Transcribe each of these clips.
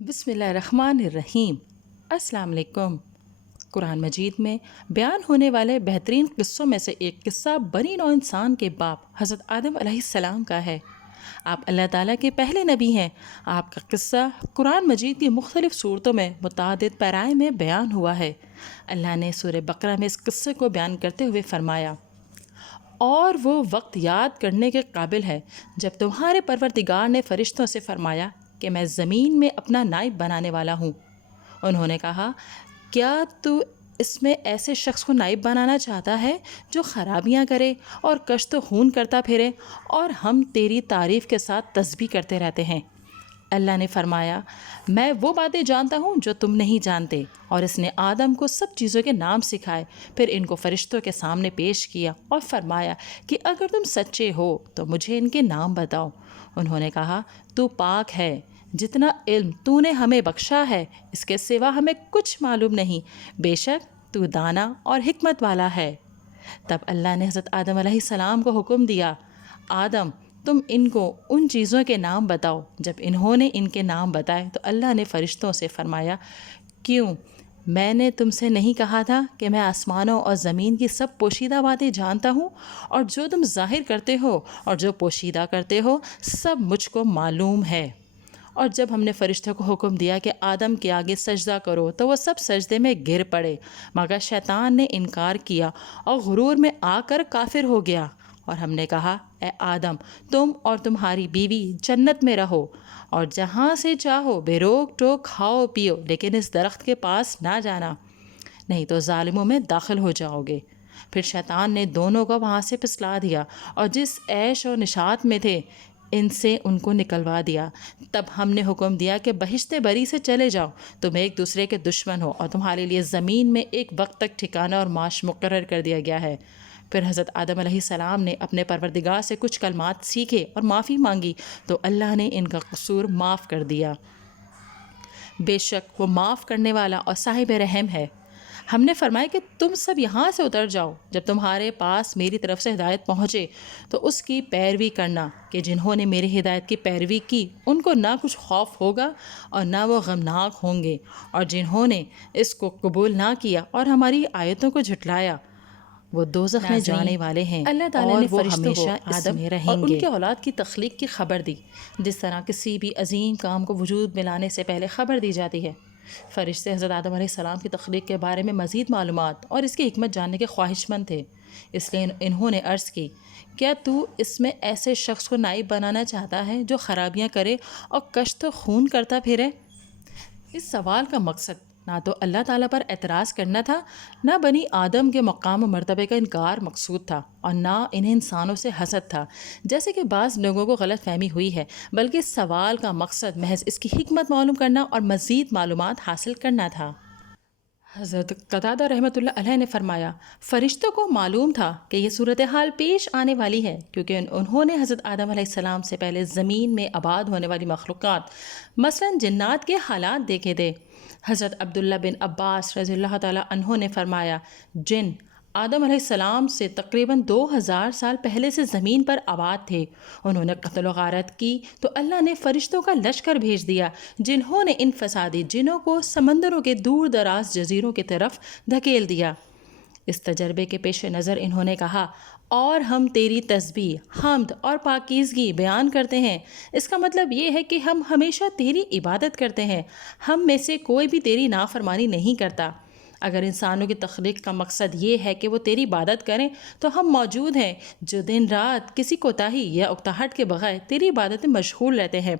بسم اللہ الرحمن الرحیم۔ السلام علیکم۔ قرآن مجید میں بیان ہونے والے بہترین قصوں میں سے ایک قصہ بنی نوع انسان کے باپ حضرت آدم علیہ السلام کا ہے۔ آپ اللہ تعالیٰ کے پہلے نبی ہیں۔ آپ کا قصہ قرآن مجید کی مختلف صورتوں میں متعدد پیرائے میں بیان ہوا ہے۔ اللہ نے سورہ بقرہ میں اس قصے کو بیان کرتے ہوئے فرمایا، اور وہ وقت یاد کرنے کے قابل ہے جب تمہارے پروردگار نے فرشتوں سے فرمایا کہ میں زمین میں اپنا نائب بنانے والا ہوں۔ انہوں نے کہا، کیا تو اس میں ایسے شخص کو نائب بنانا چاہتا ہے جو خرابیاں کرے اور کشت و خون کرتا پھرے، اور ہم تیری تعریف کے ساتھ تسبیح کرتے رہتے ہیں۔ اللہ نے فرمایا، میں وہ باتیں جانتا ہوں جو تم نہیں جانتے، اور اس نے آدم کو سب چیزوں کے نام سکھائے، پھر ان کو فرشتوں کے سامنے پیش کیا اور فرمایا کہ اگر تم سچے ہو تو مجھے ان کے نام بتاؤ۔ انہوں نے کہا، تو پاک ہے، جتنا علم تو نے ہمیں بخشا ہے اس کے سوا ہمیں کچھ معلوم نہیں، بے شک تو دانا اور حکمت والا ہے۔ تب اللہ نے حضرت آدم علیہ السلام کو حکم دیا، آدم تم ان کو ان چیزوں کے نام بتاؤ۔ جب انہوں نے ان کے نام بتائے تو اللہ نے فرشتوں سے فرمایا، کیوں میں نے تم سے نہیں کہا تھا کہ میں آسمانوں اور زمین کی سب پوشیدہ باتیں جانتا ہوں، اور جو تم ظاہر کرتے ہو اور جو پوشیدہ کرتے ہو سب مجھ کو معلوم ہے۔ اور جب ہم نے فرشتوں کو حکم دیا کہ آدم کے آگے سجدہ کرو تو وہ سب سجدے میں گر پڑے، مگر شیطان نے انکار کیا اور غرور میں آ کر کافر ہو گیا۔ اور ہم نے کہا، اے آدم تم اور تمہاری بیوی جنت میں رہو، اور جہاں سے چاہو بے روک ٹوک کھاؤ پیو، لیکن اس درخت کے پاس نہ جانا، نہیں تو ظالموں میں داخل ہو جاؤ گے۔ پھر شیطان نے دونوں کو وہاں سے پھسلا دیا اور جس عیش و نشاط میں تھے ان سے ان کو نکلوا دیا۔ تب ہم نے حکم دیا کہ بہشت بری سے چلے جاؤ، تم ایک دوسرے کے دشمن ہو، اور تمہارے لیے زمین میں ایک وقت تک ٹھکانہ اور معاش مقرر کر دیا گیا ہے۔ پھر حضرت آدم علیہ السلام نے اپنے پروردگار سے کچھ کلمات سیکھے اور معافی مانگی تو اللہ نے ان کا قصور معاف کر دیا۔ بے شک وہ معاف کرنے والا اور صاحب رحم ہے۔ ہم نے فرمایا کہ تم سب یہاں سے اتر جاؤ، جب تمہارے پاس میری طرف سے ہدایت پہنچے تو اس کی پیروی کرنا، کہ جنہوں نے میری ہدایت کی پیروی کی ان کو نہ کچھ خوف ہوگا اور نہ وہ غمناک ہوں گے، اور جنہوں نے اس کو قبول نہ کیا اور ہماری آیتوں کو جھٹلایا وہ دوزخ میں جانے والے ہیں۔ اللہ تعالیٰ نے فرشتوں کو آدم اور ان کے اولاد کی تخلیق کی خبر دی، جس طرح کسی بھی عظیم کام کو وجود میں لانے سے پہلے خبر دی جاتی ہے۔ فرشتے حضرت آدم علیہ السلام کی تخلیق کے بارے میں مزید معلومات اور اس کی حکمت جاننے کے خواہش مند تھے، اس لیے انہوں نے عرض کی، کیا تو اس میں ایسے شخص کو نائب بنانا چاہتا ہے جو خرابیاں کرے اور کشت و خون کرتا پھرے؟ اس سوال کا مقصد نہ تو اللہ تعالیٰ پر اعتراض کرنا تھا، نہ بنی آدم کے مقام و مرتبے کا انکار مقصود تھا، اور نہ انہیں انسانوں سے حسد تھا جیسے کہ بعض لوگوں کو غلط فہمی ہوئی ہے، بلکہ اس سوال کا مقصد محض اس کی حکمت معلوم کرنا اور مزید معلومات حاصل کرنا تھا۔ حضرت قتادہ رحمۃ اللہ علیہ نے فرمایا، فرشتوں کو معلوم تھا کہ یہ صورتحال پیش آنے والی ہے، کیونکہ انہوں نے حضرت آدم علیہ السلام سے پہلے زمین میں آباد ہونے والی مخلوقات مثلاً جنات کے حالات دیکھے تھے۔ حضرت عبداللہ بن عباس رضی اللہ تعالیٰ عنہ نے فرمایا، جن آدم علیہ السلام سے تقریباً 2000 سال پہلے سے زمین پر آباد تھے، انہوں نے قتل و غارت کی تو اللہ نے فرشتوں کا لشکر بھیج دیا جنہوں نے ان فسادی جنوں کو سمندروں کے دور دراز جزیروں کی طرف دھکیل دیا۔ اس تجربے کے پیش نظر انہوں نے کہا، اور ہم تیری تسبیح، حمد اور پاکیزگی بیان کرتے ہیں، اس کا مطلب یہ ہے کہ ہم ہمیشہ تیری عبادت کرتے ہیں، ہم میں سے کوئی بھی تیری نافرمانی نہیں کرتا۔ اگر انسانوں کی تخلیق کا مقصد یہ ہے کہ وہ تیری عبادت کریں تو ہم موجود ہیں جو دن رات کسی کوتاہی یا اکتاہٹ کے بغیر تیری عبادت میں مشغول رہتے ہیں۔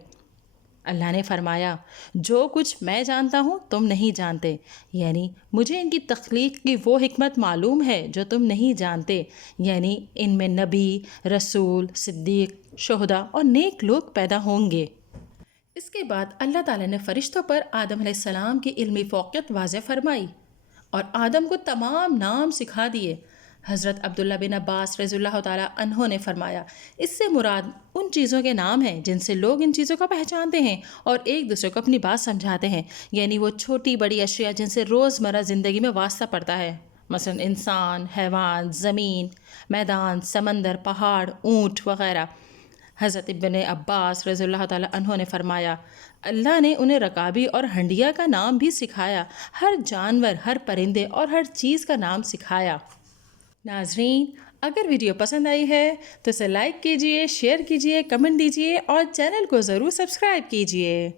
اللہ نے فرمایا، جو کچھ میں جانتا ہوں تم نہیں جانتے، یعنی مجھے ان کی تخلیق کی وہ حکمت معلوم ہے جو تم نہیں جانتے، یعنی ان میں نبی، رسول، صدیق، شہداء اور نیک لوگ پیدا ہوں گے۔ اس کے بعد اللہ تعالیٰ نے فرشتوں پر آدم علیہ السلام کی علمی فوقیت واضح فرمائی اور آدم کو تمام نام سکھا دیے۔ حضرت عبداللہ بن عباس رضی اللہ تعالیٰ عنہ نے فرمایا، اس سے مراد ان چیزوں کے نام ہیں جن سے لوگ ان چیزوں کو پہچانتے ہیں اور ایک دوسرے کو اپنی بات سمجھاتے ہیں، یعنی وہ چھوٹی بڑی اشیاء جن سے روزمرہ زندگی میں واسطہ پڑتا ہے، مثلا انسان، حیوان، زمین، میدان، سمندر، پہاڑ، اونٹ وغیرہ۔ حضرت ابن عباس رضی اللہ تعالیٰ عنہ نے فرمایا، اللہ نے انہیں رکابی اور ہنڈیا کا نام بھی سکھایا، ہر جانور، ہر پرندے اور ہر چیز کا نام سکھایا۔ ناظرین، اگر ویڈیو پسند آئی ہے تو اسے لائک کیجئے، شیئر کیجئے، کمنٹ دیجئے اور چینل کو ضرور سبسکرائب کیجئے۔